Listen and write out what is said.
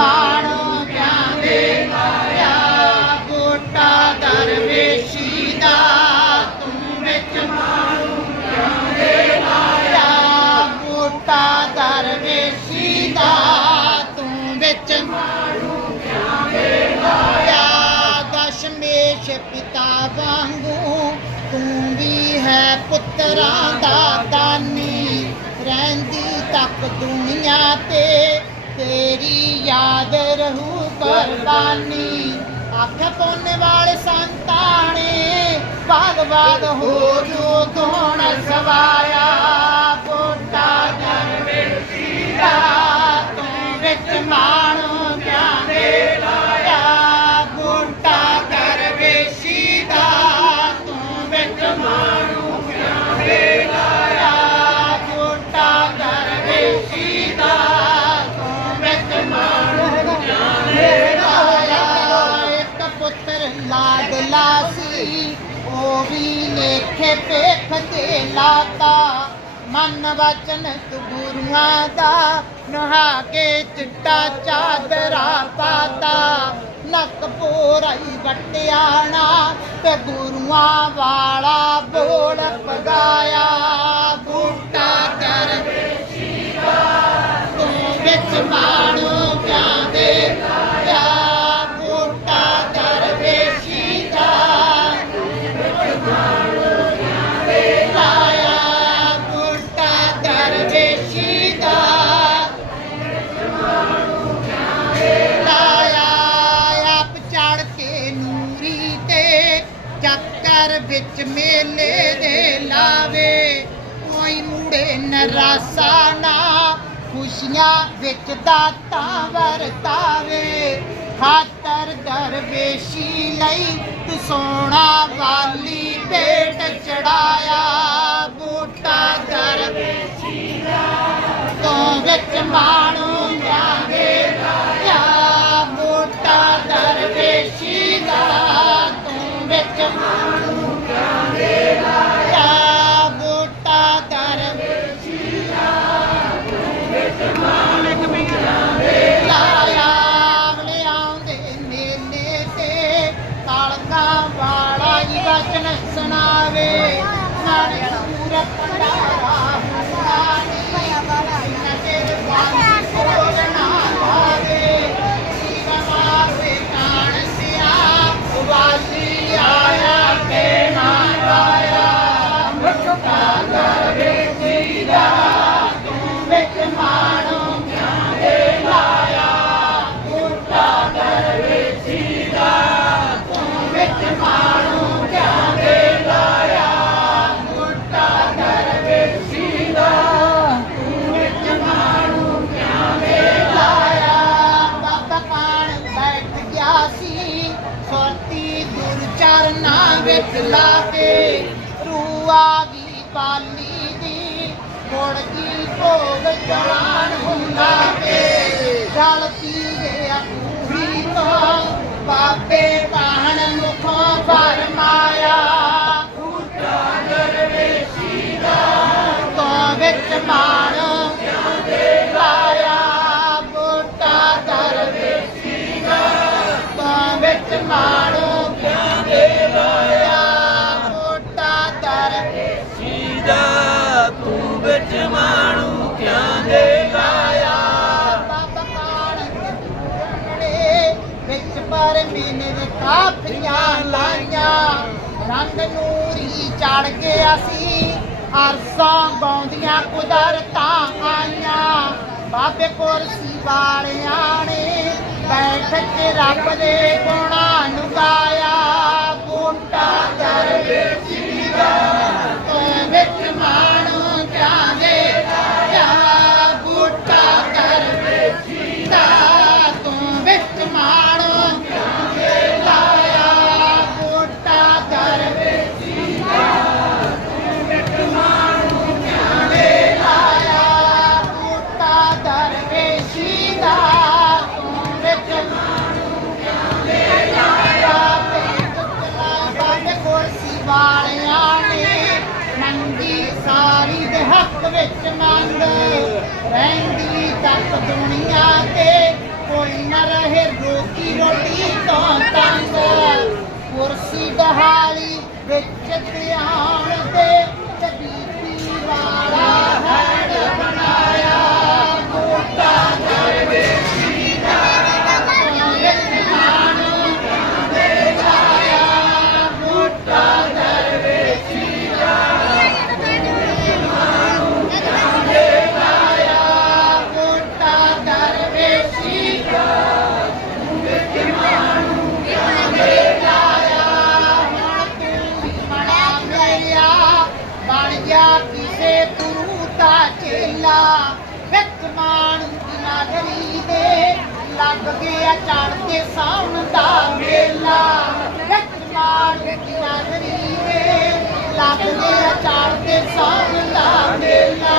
ਮਾਣੋ ਜਾਂਦੇ ਲਾਇਆ ਗੋਟਾ ਦਰਵੇਸ਼ੀ ਦਾ ਤੂੰ ਵਿੱਚ ਮਾਣੋ ਜਾਂਦੇ ਲਾਇਆ ਗੋਟਾ ਦਰਵੇਸ਼ੀ ਦਾ ਤੂੰ ਵਿੱਚ ਮਾਣੋ ਜਾਂਦੇ ਲਾਇਆ ਦਸ਼ਮੇਸ਼ ਪਿਤਾ ਵਾਂਗੂ ਤੂੰ ਵੀ ਹੈ ਪੁੱਤਰਾਂ ਦਾ ਦਾਨੀ, ਰਹਿੰਦੀ ਤੱਕ ਦੁਨੀਆ ਤੇ ਤੇਰੀ ਯਾਦ ਰਹੂ ਕੁਰਬਾਨੀ। ਅੱਖ ਪਾਉਣ ਵਾਲੇ ਸੰਤਾਣੇ ਭਗਵਾਦ ਹੋ ਜੋ ਧੋਣ ਸਵਾਇਆ ਤੇ ਮਨ ਵਚਨ ਗੁਰੂਆਂ ਦਾ, ਨਹਾ ਕੇ ਚਿੱਟਾ ਚਾਦਰਾ ਪਾਤਾ। ਨੱਕ ਪੋਰਾਈ ਵਟਿਆਣਾ, ਤੇ ਗੁਰੂਆਂ ਵਾਲਾ ਵਿੱਚ ਮੇਲੇ ਦੇ ਲਾਵੇ ਕੋਈ ਮੁੜੇ ਨਰਾਸਾ ਨਾ, ਖੁਸ਼ੀਆਂ ਵਿੱਚ ਦਾਤਾਂ ਵਰਤਾਵੇ। ਖਾਤਰ ਦਰਵੇਸ਼ੀ ਲਈ ਤੂੰ ਸੋਨਾ ਵਾਲੀ ਪੇਟ ਚੜਾਇਆ। ਬੂਟਾ ਦਰਵੇਸ਼ੀ ਦਾ ਤੋਂ ਵਿੱਚ ਮਾਣੂ ਹੀ ਵਚਨ ਸੁਣਾਵੇ ਰੂ ਪਾਲੀ ਦੀ, ਮੁੜ ਗਈ ਭੋਗ ਜਵਾਨ ਹੁੰਦਾ ਤੇ? ਜਲ ਪੀ ਗਿਆ ਪੂਰੀ ਤੋਂ, ਬਾਬੇ ਕਾਹਣ ਪਰ ਦੇ ਕਾਫੀਆਂ ਲਾਈਆਂ। ਰੰਗ ਨੂਰੀ ਚੜ ਗਿਆ ਸੀ ਅਰਸਾਂ ਗਾਉਂਦੀਆਂ ਕੁਦਰਤਾਂ ਆਈਆਂ। ਬਾਬੇ ਕੁਰਸੀ ਵਾਲਿਆਂ ਨੇ ਬੈਠ ਕੇ ਰੱਬ ਦੇ ਗੁਣਾਂ ਰੋਟੀ ਰੋਟੀ ਤੋਂ? ਤੰਗ ਕੁਰਸੀ ਬਹਾਲੀ ਵਿੱਚ ਧਿਆਨ ਦੇ ਤੇ ਬੀਬੀ ਵਾਲਾ ਗਿਆ ਕਿਸੇ ਗੁਰੂ ਦਾ ਚੇਲਾ? ਵਿੱਚ ਮਾਣ ਨਾਗਰੀ ਦੇ ਲੱਗ ਗਿਆ ਚੜ ਕੇ ਸਾਉਣ ਦਾ ਮੇਲਾ। ਵਿੱਚ ਮਾਣ ਨਾਗਰੀ ਦੇ ਲੱਗ ਗਿਆ ਚੜ ਕੇ ਸਾਉਣ ਦਾ ਮੇਲਾ।